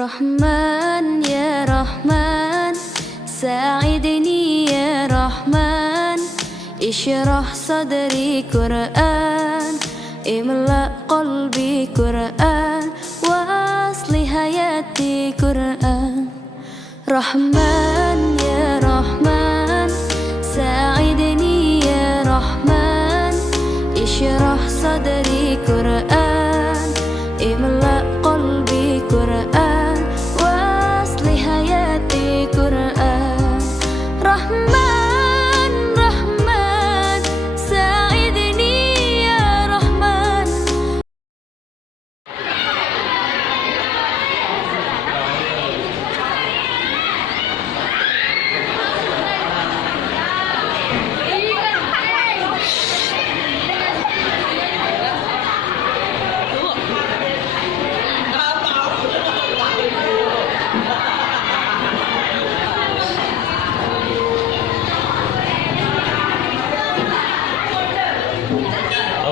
رحمن يا رحمن ساعدني يا رحمن اشرح صدري قرآن املأ قلبي قرآن واصلح حياتي قرآن رحمن يا رحمن ساعدني يا رحمن اشرح صدري قرآن املأ قلبي قرآن واصلح حياتي قرآن رحمن رحمن ساعدني يا رحمن.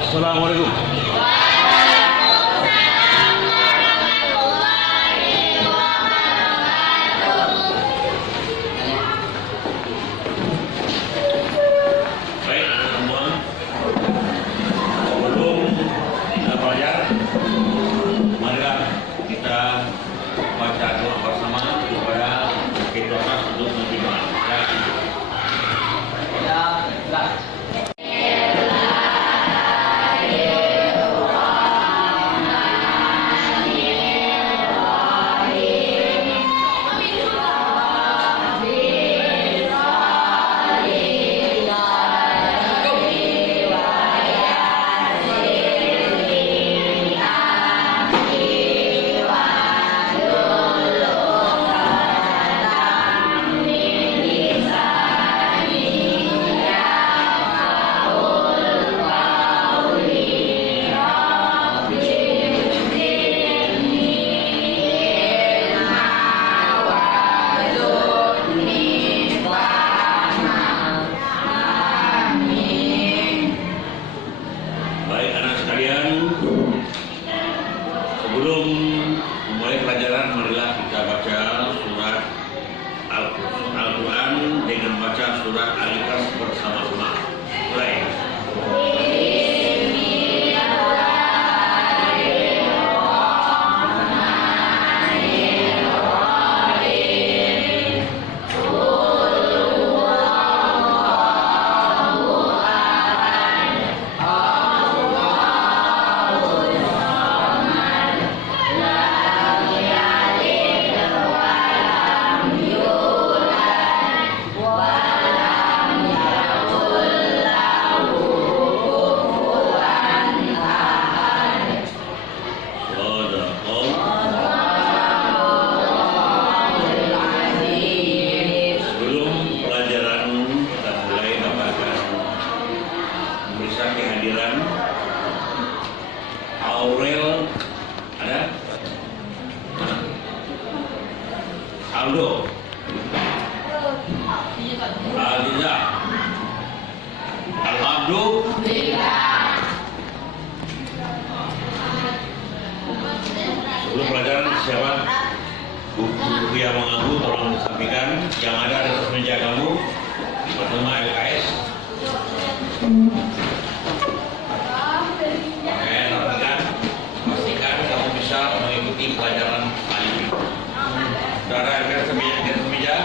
Assalamualaikum. Baik, semua. Sebelum kita belajar, marilah kita baca doa bersama kepada kita untuk menerima. Baik anak sekalian, sebelum memulai pelajaran marilah kita baca surat Al-Quran dengan baca surat Al-Ikhlas bersama-sama. Mulai. Kehadiran Aurel, ada Aldo, Aliza, Al-Abdu, sebelum pelajaran siapa buku yang mengganggu tolong disampaikan, yang ada di atas meja kamu bernama LKS. Pastikan kamu bisa mengikuti pelajaran kali ini. Saudara LKS meja.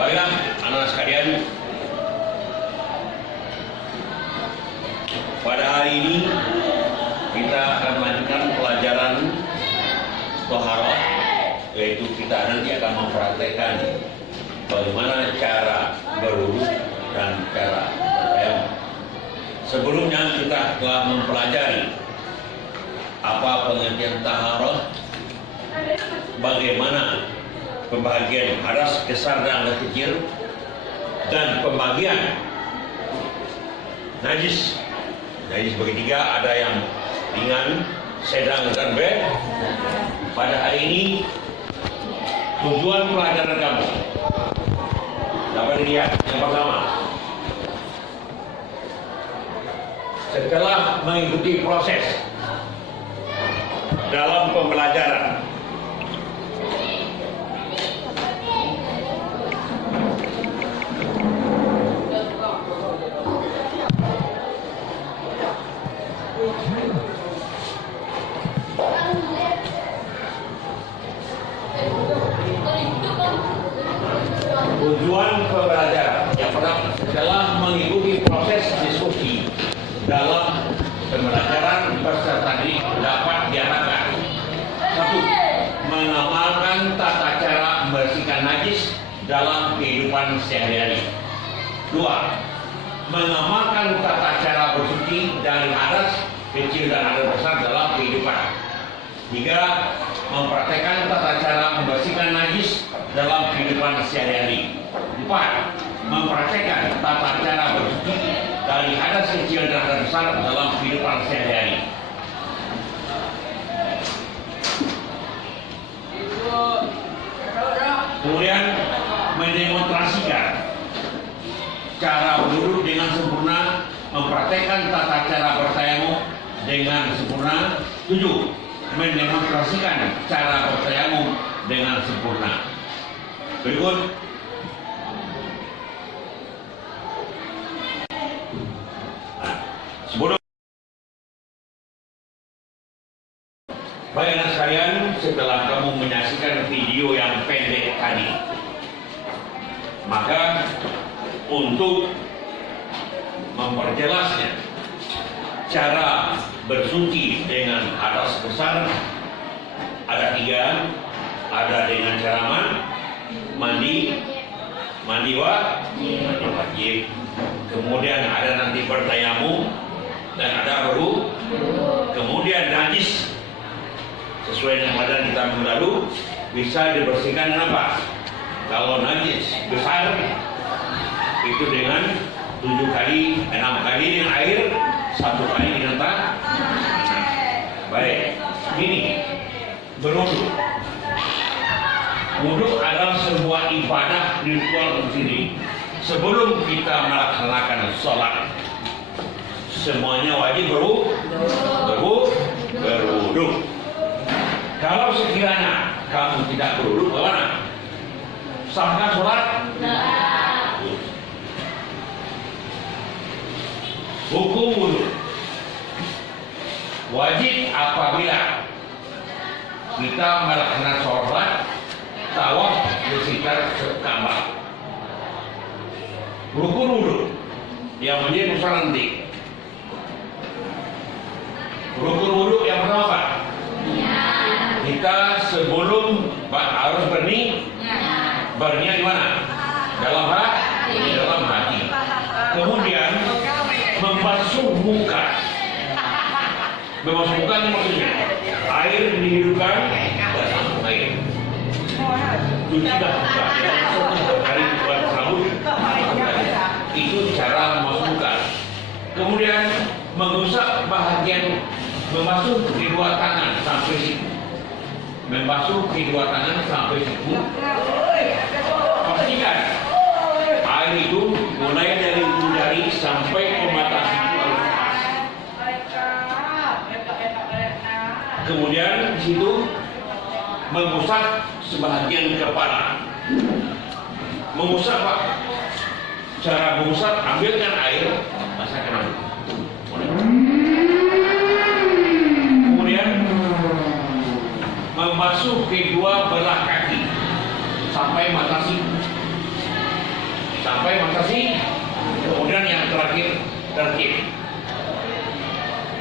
Baiklah, anak sekalian, pada hari ini kita akan melanjutkan pelajaran Toharoh, yaitu kita nanti akan mempraktekkan bagaimana cara berwudu dan cara bertayamum. Sebelumnya kita telah mempelajari apa pengertian taharah, bagaimana pembagian hadas besar dan hadas kecil, dan pembagian najis. Najis bagi tiga, ada yang ringan, sedang, dan berat. Pada hari ini tujuan pelajaran kamu dapat dilihat. Yang pertama, setelah mengikuti proses dalam pembelajaran, yang pertama, setelah mengikuti proses diskusi dalam pembelajaran peserta didik dapat diharapkan: 1. Mengamalkan tata cara membersihkan najis dalam kehidupan sehari-hari. 2. Mengamalkan tata cara bersuci dari hadas kecil dan hadas besar dalam kehidupan. 3. Mempraktekkan tata cara membersihkan najis dalam kehidupan sehari-hari. 4. Mempraktekkan tata cara bersuci dari hadas kecil dan hadas besar dalam kehidupan sehari-hari. Kemudian mendemonstrasikan cara berduduk dengan sempurna, mempraktekkan tata cara bertayamum dengan sempurna. 7. Mendemonstrasikan cara bertayamum dengan sempurna. Berikut sebelum baik anak sekalian, setelah kamu menyaksikan video yang pendek tadi, maka untuk memperjelasnya cara bersuci dengan hadas besar ada 3. Ada dengan cara mandi wajib. Kemudian ada nanti bertayamum dan ada wudu. Kemudian najis sesuai dengan badan kita minggu lalu bisa dibersihkan dengan apa? Kalau najis besar itu dengan 7 kali, 6 kali dengan air, 1 kali dengan tangan. Baik, ini berwudu. Wudu adalah sebuah ibadah ritual tersendiri. Sebelum kita melaksanakan sholat, semuanya wajib berwudu. Kalau sekiranya kamu tidak berwudu, bagaimana? Sahkah sholat? Hukum wudu wajib apabila kita melaksanakan sholat tawaf di sekitar Ka'bah. Rukun wudu yang menjadi urusan nanti. Rukun wudu yang pertama apa? Kita sebelum harus berniat. Berniat di mana? Dalam hati. Kemudian membasuh muka. Membasuh muka ini maksudnya air dihidupkan dan air. Cuci dah muka. Hari buat rambut. Itu cara membasuh muka. Kemudian mengusap bahagian, membasuh kedua tangan sampai siku. Membasuh kedua tangan sampai siku. Pastikan air itu mulai dari ujung jari sampai ke mata siku harus pas. Kemudian di situ mengusap sebahagian kepala. Mengusap Pak. Cara mengusap, ambilkan air, basahkan rambut. Kemudian membasuh kedua belah kaki sampai mata siku. Kemudian yang terakhir tertib.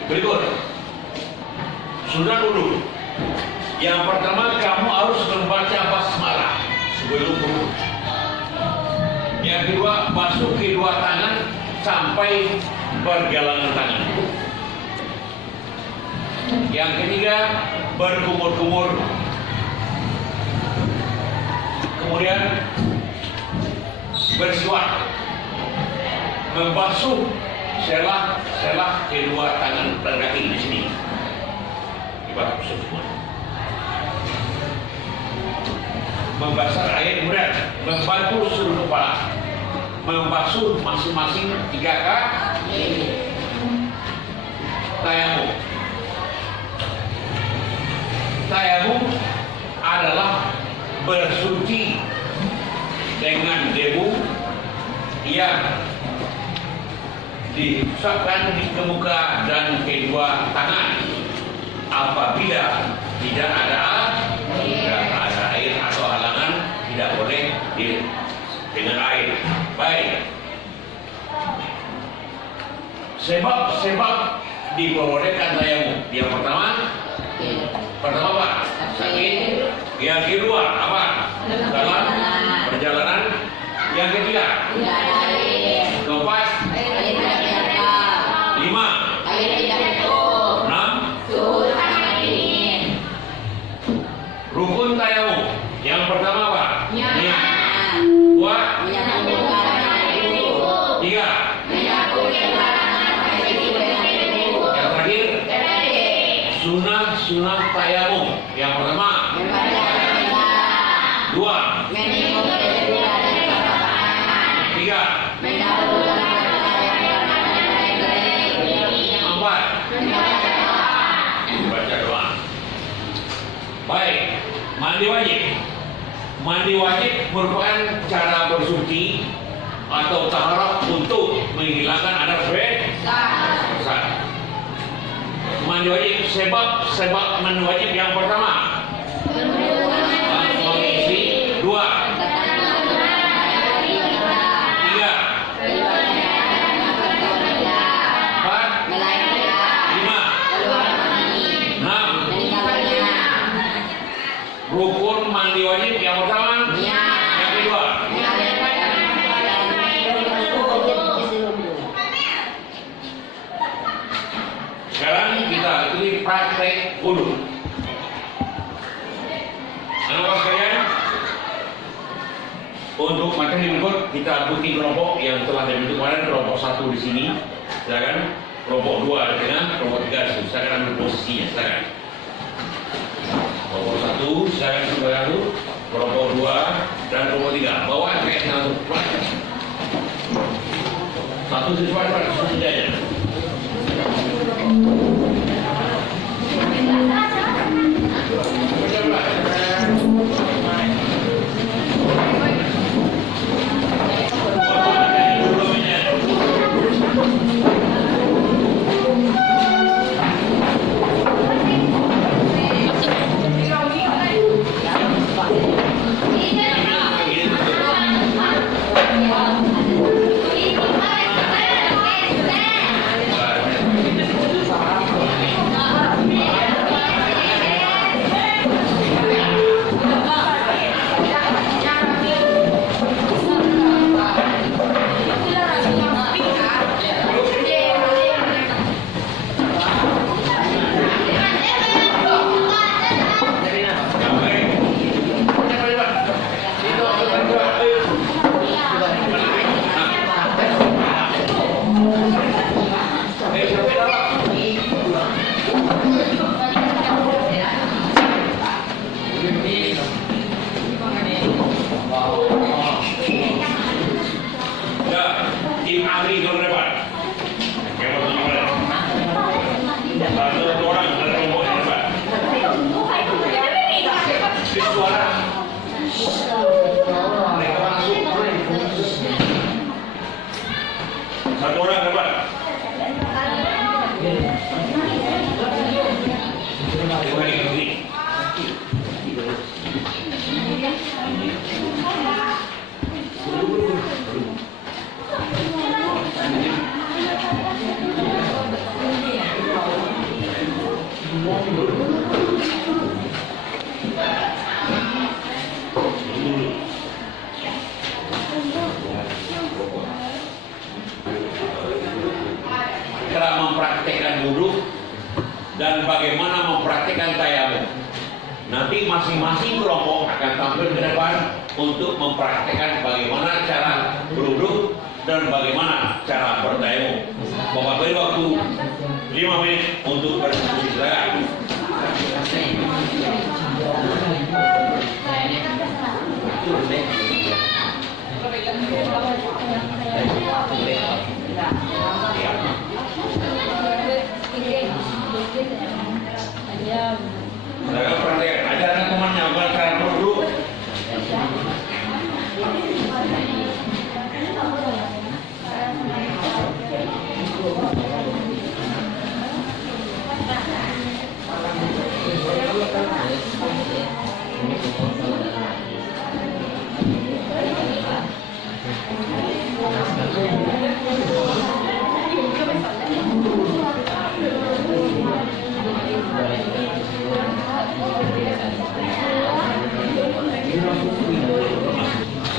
Berikut sunat wudu. Yang pertama, kamu harus membaca basmalah sebelum wudu. Yang kedua, basuh kedua tangan sampai pergelangan tangan. Yang ketiga, berkumur-kumur kemudian bersiwak, membasuh selah kedua tangan dan kaki di sini. Dibasuh semua. Membasuh air kemudian membantu seluruh kepala, membasuh masing-masing 3 kali. Tayamum. Tayamum adalah bersuci dengan debu yang diusapkan di muka dan kedua tangan apabila tidak ada air atau halangan, tidak boleh dengan air. Baik. Sebab diperbolehkan tayamum. Yang pertama apa? Sakit. Yang kedua apa? Dalam perjalanan. Yang ketiga keempat, 5, 6. Rukun tayamum. Yang pertama apa? Niat. 2, 3. Yang terakhir sunah tayamum. Yang pertama 2, 3, 4. Baca doa. Baik, mandi wajib. Mandi wajib merupakan cara bersuci atau taharah untuk menghilangkan ada dosa. Mandi wajib, sebab mandi wajib yang pertama suami istri. 2, 3, 4, 5, 6. Rukun mandi wajib yang pertama, yang kedua. Sekarang kita ikuti praktek wudu. Anak-anak sekalian, untuk materi berikut kita ikuti kelompok yang telah dibentuk kemarin. Kelompok 1 di sini, silakan. Kelompok 2 di tengah, kelompok 3 di sini. Silakan ambil posisinya, silakan. Kelompok 1, silakan sebelah 1. Kelompok 2 dan kelompok 3. Bawa kayak langsung. 1 siswa saja. Nanti masing-masing kelompok akan tampil ke depan untuk mempraktekkan bagaimana cara beruduk dan bagaimana cara bertayamum. Bapak beri waktu 5 menit untuk berdiskusi. Silakan. Silakan praktek. Ajarkan temannya bagaimana cara beruduk.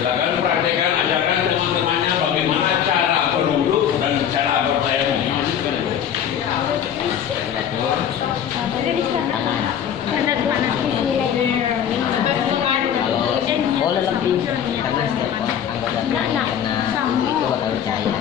Silakan praktekkan, ajarkan teman-temannya bagaimana cara beruduk dan cara bertayamum. Oh, lebih karena setiap anggota kena itu bakal percaya.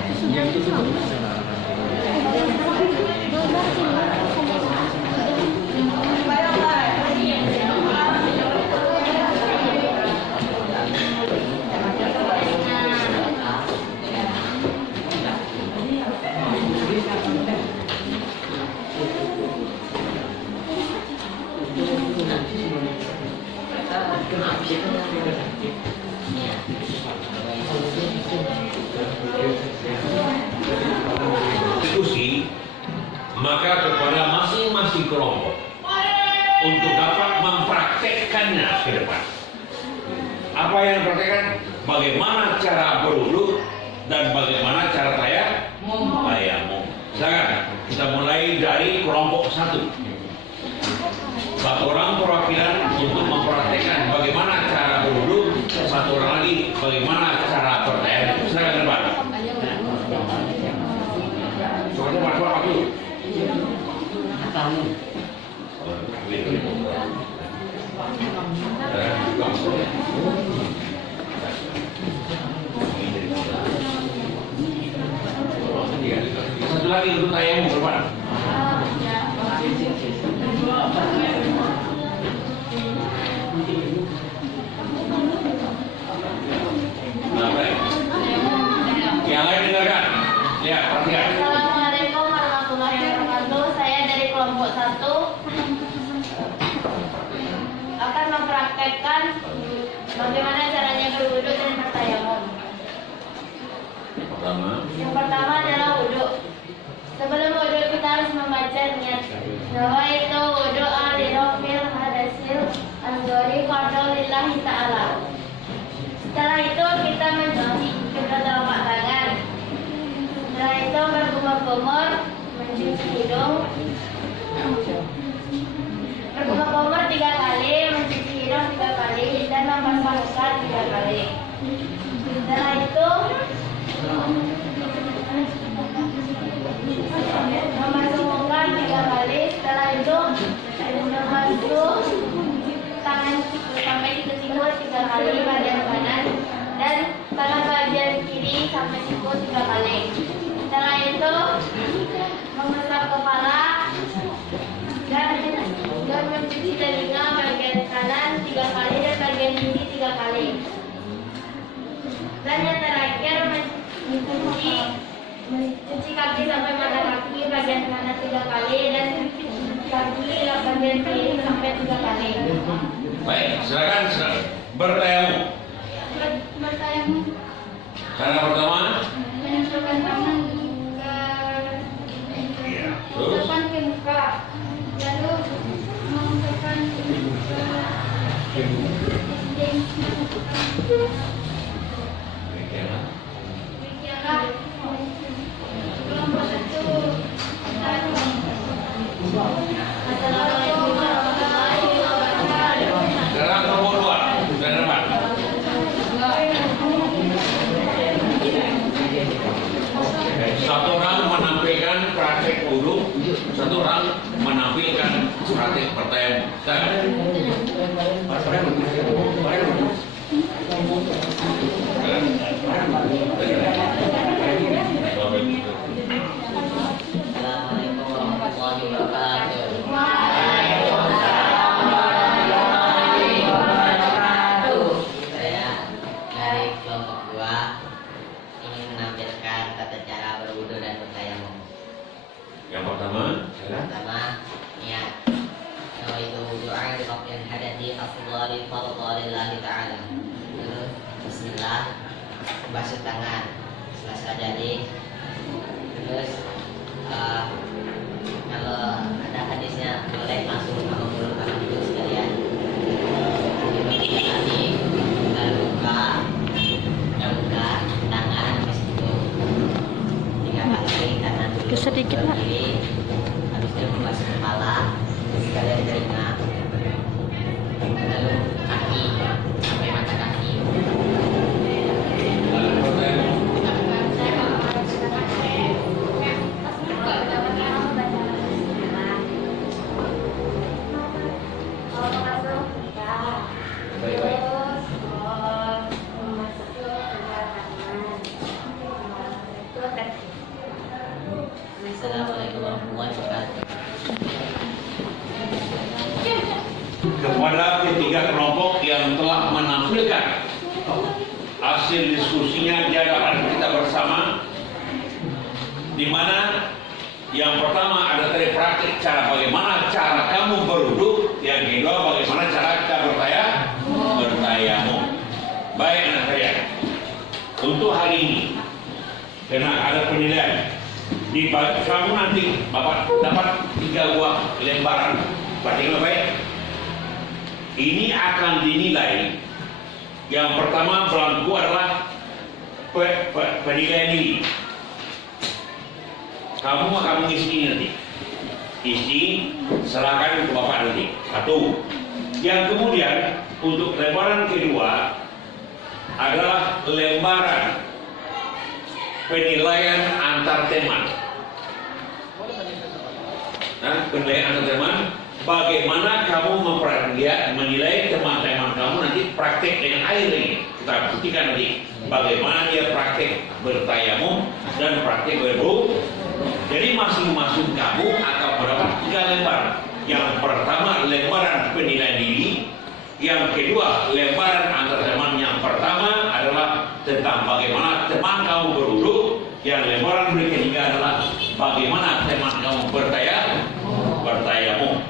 Diskusi, maka kepada masing-masing kelompok untuk dapat mempraktekkannya ke depan. Apa yang dipraktekkan? Bagaimana cara beruduk dan bagaimana cara tayamum. Silakan kita mulai dari kelompok 1. Satu orang perwakilan untuk mempraktekkan bagaimana cara beruduk, satu orang lagi bagaimana cara bertayamum. Silakan ke depan. Soalnya apa dulu? Satu lagi untuk tayamum ke depan. Nah, baik. Yang lain dengarkan. Lihat, perhatikan. Assalamualaikum warahmatullahi wabarakatuh. Saya dari kelompok 1 akan mempraktekkan bagaimana caranya berwudu dan bertayamum. Yang pertama adalah wudu. Sebelum wudu kita harus membaca niat. Nawaitu wudu'a li rafil hadasil azhari fardhu lillahi ta'ala. Setelah itu kita mencuci kedua telapak tangan. Setelah itu berkumur-kumur, mencuci hidung. Berkumur-kumur 3 kali, mencuci hidung 3 kali, dan membasuh 3 kali. Setelah itu membasuh muka 3 kali. Setelah itu membasuh tangan sampai ke siku 3 kali bagian kanan, dan tangan bagian kiri sampai siku 3 kali. Setelah itu mengusap kepala dan mencuci telinga bagian kanan 3 kali dan bagian kiri 3 kali. Dan yang terakhir mencuci kaki sampai mata kaki bagian kanan 3 kali dan kaki bagian kiri sampai 3 kali. Baik, silakan bertayamum. Bertayamum. Cara pertama, Menempelkan tangan ke depan ke muka, lalu mengangkatkan ke dinding. Demikianlah kelompok 1. Assalamualaikum warahmatullahi wabarakatuh. sekarang nomor 2, sudah depan. Satu orang menampilkan praktek wudu, satu orang menampilkan praktek bertayamum. Silakan. doa lirafil hadathi asghari fardhu lillahi ta'ala. Bismillah, basuh tangan setelah sajadi. Terus kalau ada hadisnya boleh langsung mengulurkan itu sekalian. Tiga kali kita buka tangan, habis itu 3 kali kanan dulu, Sedikit, Pak. kiri, habis itu membasuh kepala sekalian telinga, lalu kaki sampai mata kaki. Assalamualaikum warahmatullahi wabarakatuh. Kepada ketiga kelompok yang telah menampilkan hasil diskusinya di hadapan kita bersama, di mana yang pertama ada tadi praktik cara bagaimana cara kamu berwudu, yang kedua bagaimana cara kita bertayamum. Baik anak saya, untuk hari ini karena ada penilaian di kamu nanti Bapak dapat 3 buah lembaran batik baik. Ini akan dinilai. Yang pertama belangku adalah penilaian diri. Kamu akan mengisi ini nanti. Isi, serahkan ke Bapak nanti. 1. Yang kemudian untuk lembaran kedua adalah lembaran penilaian antar teman. Nah, penilaian antar teman, bagaimana kamu menilai teman-teman kamu nanti praktek dengan air ini. Kita buktikan nanti bagaimana dia praktek bertayamum dan praktek berwudu. Jadi masing-masing kamu akan mendapat 3 lembar. Yang pertama lembaran penilaian diri, yang kedua lembaran antar teman. Yang pertama adalah tentang bagaimana teman kamu berwudu, yang lembaran berikutnya adalah bagaimana teman kamu bertayamum.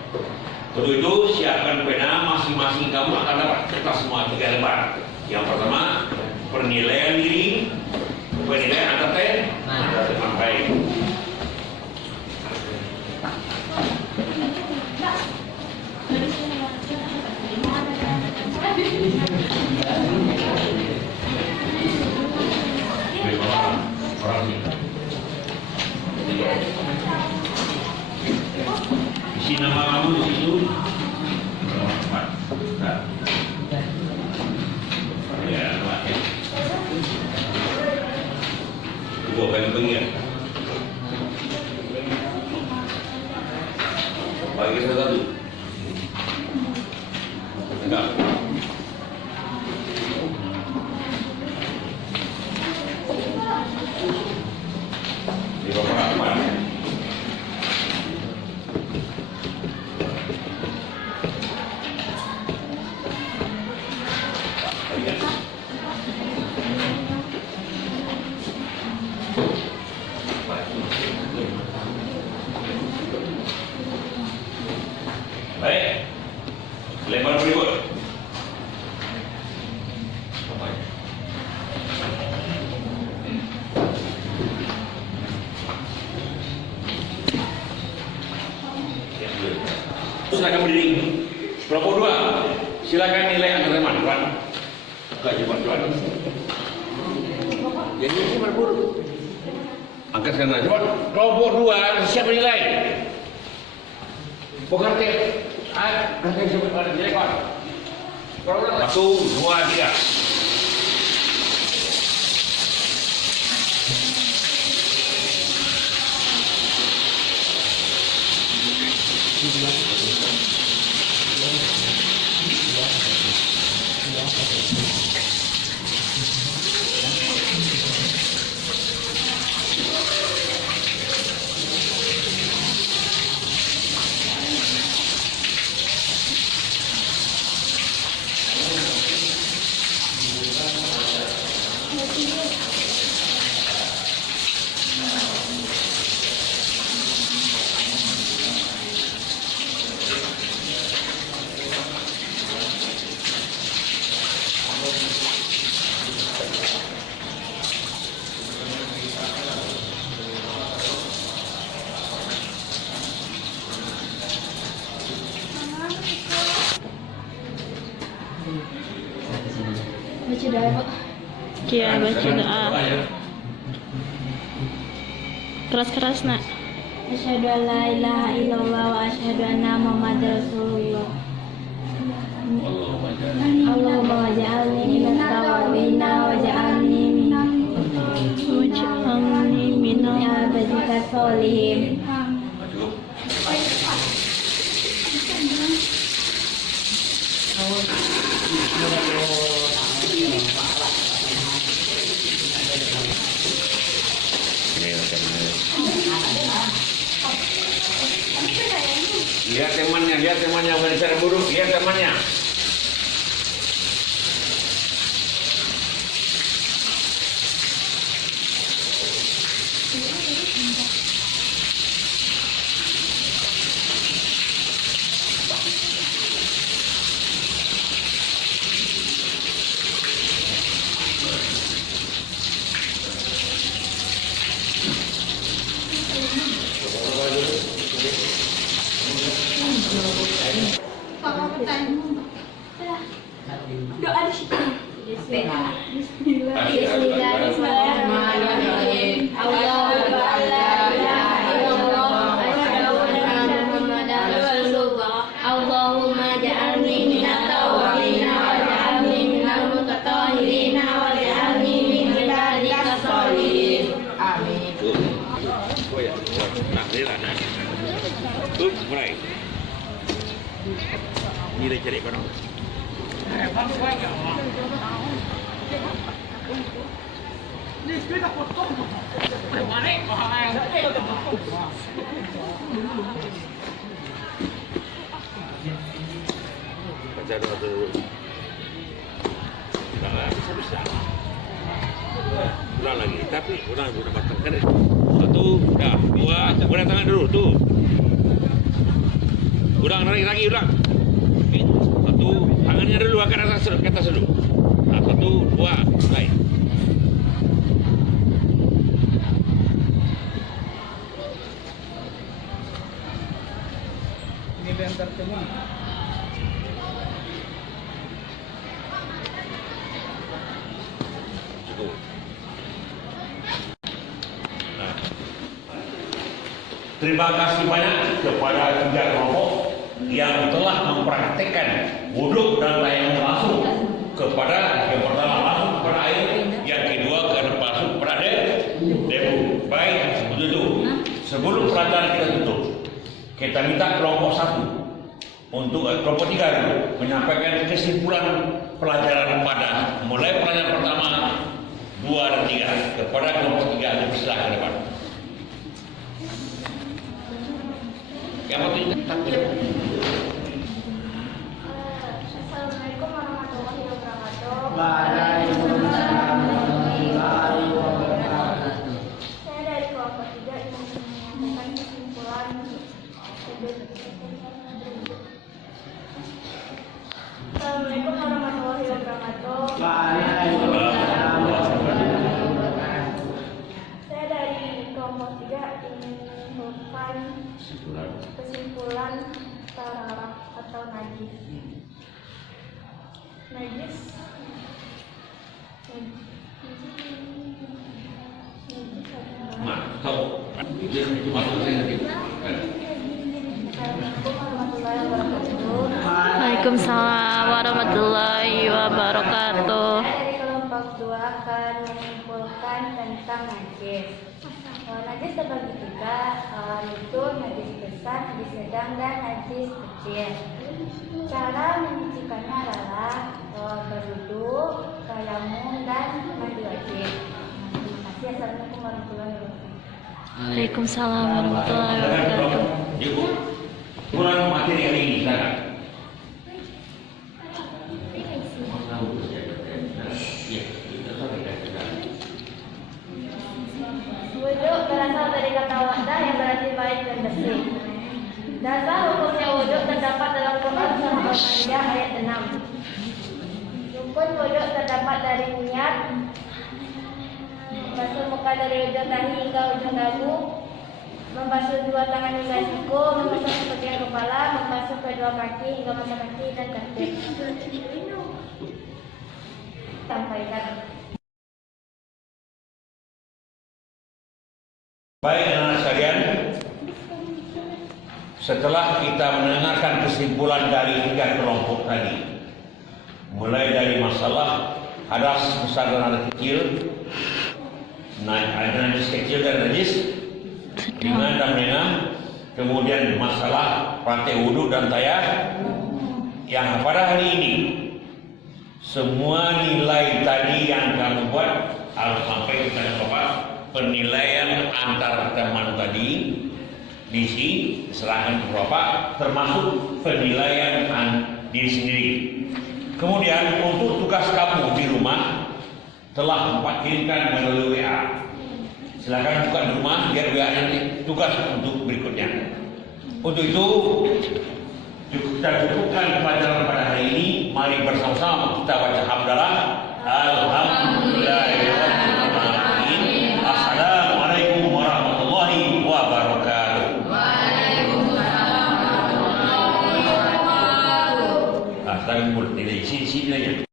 Untuk itu siapkan pena, masing-masing kamu akan dapat kertas semua 3 lembar. Yang pertama penilaian diri, penilaian antar teman baik. Isi nama kamu di situ. Ya, Pak. Itu pengen. Bagi saya satu. Enggak. Di bawah apa? Baik, lembar berikut. Silakan berdiri. Kelompok 2, silakan nilai antar teman. Tuan, Tuan. Jadi ini berburu. Angkat kanan. Kelompok 2 siapa nilai? Bukan nanti sebut pada nilai kawan. 1, 2, 3. Baca doa, Pak. Iya, baca doa. Keras-keras, nak. Asyhadu an la ilaha illallah wa asyhadu anna Muhammadar Rasulullah. Allahumma waj'alni minat tawabina waj'alni Waj'alni minal ibadika sholihin. Lihat temannya bukan cara buruk, lihat temannya. Doa di situ. Bismillahirrahmanirrahim. Allahumma la ilaha illallah asyhadu anna Muhammadar Rasulullah. Allahumma ja'alni minat tawabina waj'alni minal mutatahhirina waj'alni min ibadika sholihin. Amin. Mulai. Ini dah cari kono. Baca doa dulu. Bisa. Ulang lagi, tapi udah matang kan? Satu, dah, dua, ulang tangan dulu, tuh. Ulang lagi, ulang. Satu, tangannya dulu akan ke atas dulu. Nah, satu, dua, mulai. Ini yang tertemu. Cukup. Nah. Terima kasih banyak kepada tiga kelompok yang telah mempraktekkan wudhu dan tayamum langsung kepada yang pertama langsung kepada air, yang kedua karena masuk kepada debu. Baik, begitu. Sebelum pelajaran kita tutup, kita minta kelompok satu untuk kelompok tiga dulu menyampaikan kesimpulan pelajaran pada mulai pelajaran pertama, 2 dan 3 kepada kelompok tiga. Silakan ke depan. Yang penting takbir. Assalamualaikum warahmatullahi wabarakatuh. Waalaikumsalam warahmatullahi wabarakatuh. Saya dari kelompok 3 ingin menyampaikan kesimpulan. Assalamualaikum warahmatullahi wabarakatuh. Waalaikumsalam warahmatullahi wabarakatuh. Saya dari kelompok 3 ingin menyampaikan kesimpulan taharah atau najis. Najis Nah, tahu. Dia itu masuk saya nanti. Assalamualaikum warahmatullahi wabarakatuh. Waalaikumsalam warahmatullahi wabarakatuh. Saya dari kelompok 2 akan menyimpulkan tentang najis. Najis terbagi 3, yaitu najis besar, najis sedang, dan najis kecil. Cara menyucikannya adalah berwudu, tayamum, dan mandi wajib. Terima kasih. Assalamualaikum warahmatullahi wabarakatuh. Waalaikumsalam warahmatullahi wabarakatuh. Ibu, kurang materi hari ini sekarang. Wudu berasal dari kata wadah yang berarti baik dan bersih. Dasar hukumnya wudu terdapat dalam Quran surah Al-Maidah ayat 6. Rukun wudu terdapat dari niat, membasuh muka dari ujung dahi hingga ujung dagu, membasuh 2 tangan hingga siku, membasuh sebagian kepala, membasuh kedua kaki hingga mata kaki dan kaki. Baik anak-anak sekalian, setelah kita mendengarkan kesimpulan dari 3 kelompok tadi, mulai dari masalah hadas besar dan hadas kecil, najis kecil dan najis ringan dan menengah, kemudian masalah rantai wudhu dan tayar, yang pada hari ini semua nilai tadi yang kamu buat harus sampai kepada Bapak. Penilaian antar teman tadi diserahkan ke Bapak, termasuk penilaian diri sendiri. Kemudian untuk tugas kamu di rumah telah Bapak kirimkan melalui WA. Silakan buka di rumah biar WA nanti tugas untuk berikutnya. Untuk itu kita cukupkan pelajaran pada hari ini. Mari bersama-sama kita baca hamdalah. Alhamdulillah. Assalamualaikum warahmatullahi wabarakatuh. Waalaikumsalam warahmatullahi wabarakatuh. Tidak sini aja.